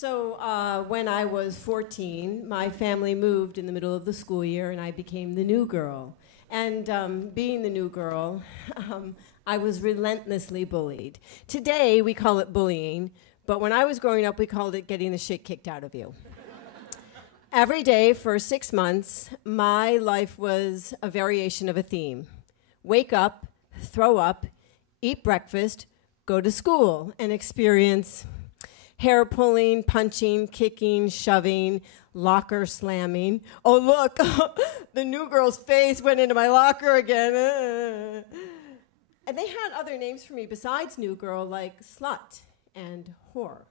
So when I was 14, my family moved in the middle of the school year, and I became the new girl. And being the new girl, I was relentlessly bullied. Today, we call it bullying, but when I was growing up, we called it getting the shit kicked out of you. Every day for 6 months, my life was a variation of a theme. Wake up, throw up, eat breakfast, go to school, and experience hair pulling, punching, kicking, shoving, locker slamming. Oh, look, the new girl's face went into my locker again. And they had other names for me besides new girl, like slut and whore.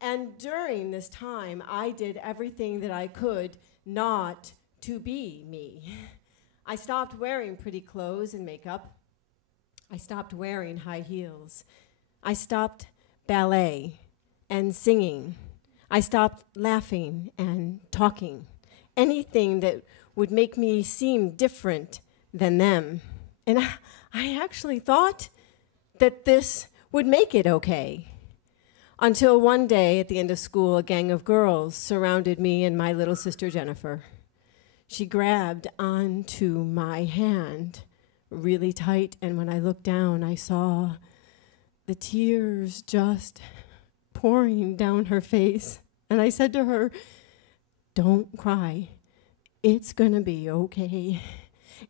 And during this time, I did everything that I could not to be me. I stopped wearing pretty clothes and makeup. I stopped wearing high heels. I stopped ballet and singing. I stopped laughing and talking. Anything that would make me seem different than them. And I actually thought that this would make it okay. Until one day at the end of school, a gang of girls surrounded me and my little sister Jennifer. She grabbed onto my hand really tight, and when I looked down, I saw the tears just pouring down her face. And I said to her, "Don't cry. It's gonna be okay."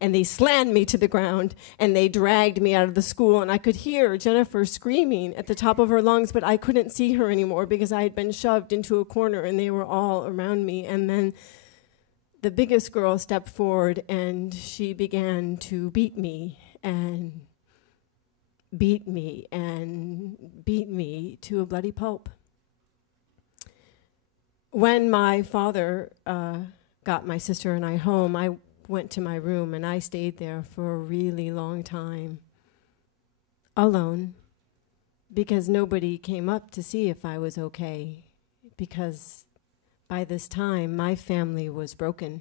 And they slammed me to the ground, and they dragged me out of the school, and I could hear Jennifer screaming at the top of her lungs, but I couldn't see her anymore because I had been shoved into a corner, and they were all around me. And then the biggest girl stepped forward, and she began to beat me and beat me and beat me to a bloody pulp. When my father got my sister and I home, I went to my room and I stayed there for a really long time, alone, because nobody came up to see if I was okay, because by this time my family was broken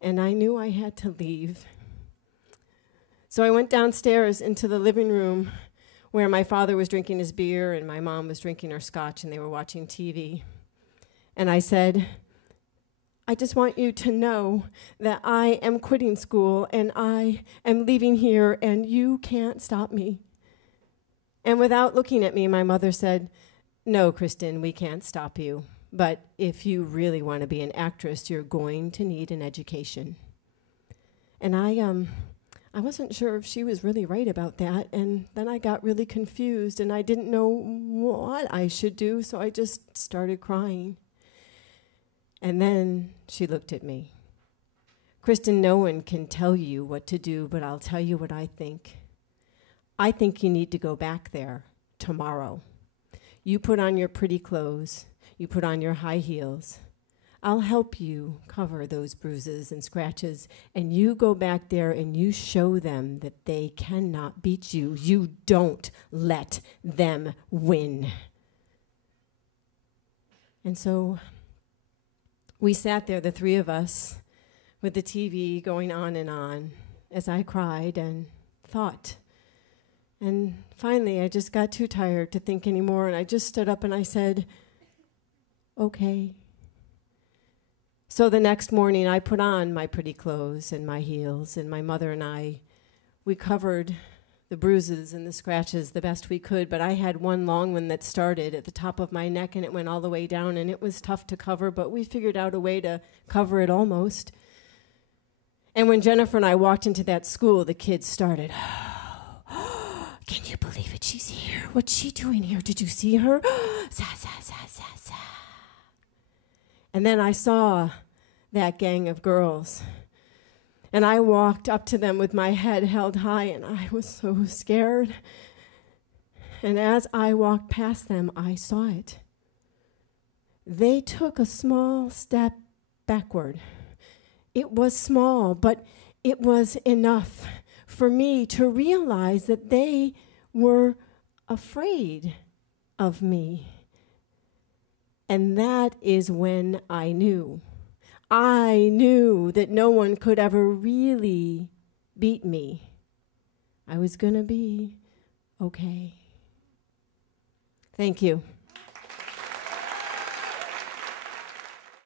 and I knew I had to leave. So I went downstairs into the living room where my father was drinking his beer and my mom was drinking her scotch and they were watching TV. And I said, "I just want you to know that I am quitting school and I am leaving here and you can't stop me." And without looking at me, my mother said, "No, Kristin, we can't stop you. But if you really want to be an actress, you're going to need an education." And I wasn't sure if she was really right about that, and then I got really confused, and I didn't know what I should do, so I just started crying. And then she looked at me. "Kristin, no one can tell you what to do, but I'll tell you what I think. I think you need to go back there tomorrow. You put on your pretty clothes, you put on your high heels. I'll help you cover those bruises and scratches, and you go back there and you show them that they cannot beat you. You don't let them win." And so we sat there, the three of us, with the TV going on as I cried and thought. And finally, I just got too tired to think anymore, and I just stood up and I said, "Okay." So the next morning, I put on my pretty clothes and my heels, and my mother and I, we covered the bruises and the scratches the best we could, but I had one long one that started at the top of my neck, and it went all the way down, and it was tough to cover, but we figured out a way to cover it almost. And when Jennifer and I walked into that school, the kids started, "Can you believe it? She's here. What's she doing here? Did you see her? Za, za, za, za, za." And then I saw that gang of girls, and I walked up to them with my head held high, and I was so scared. And as I walked past them, I saw it. They took a small step backward. It was small, but it was enough for me to realize that they were afraid of me. And that is when I knew that no one could ever really beat me. I was going to be okay. Thank you.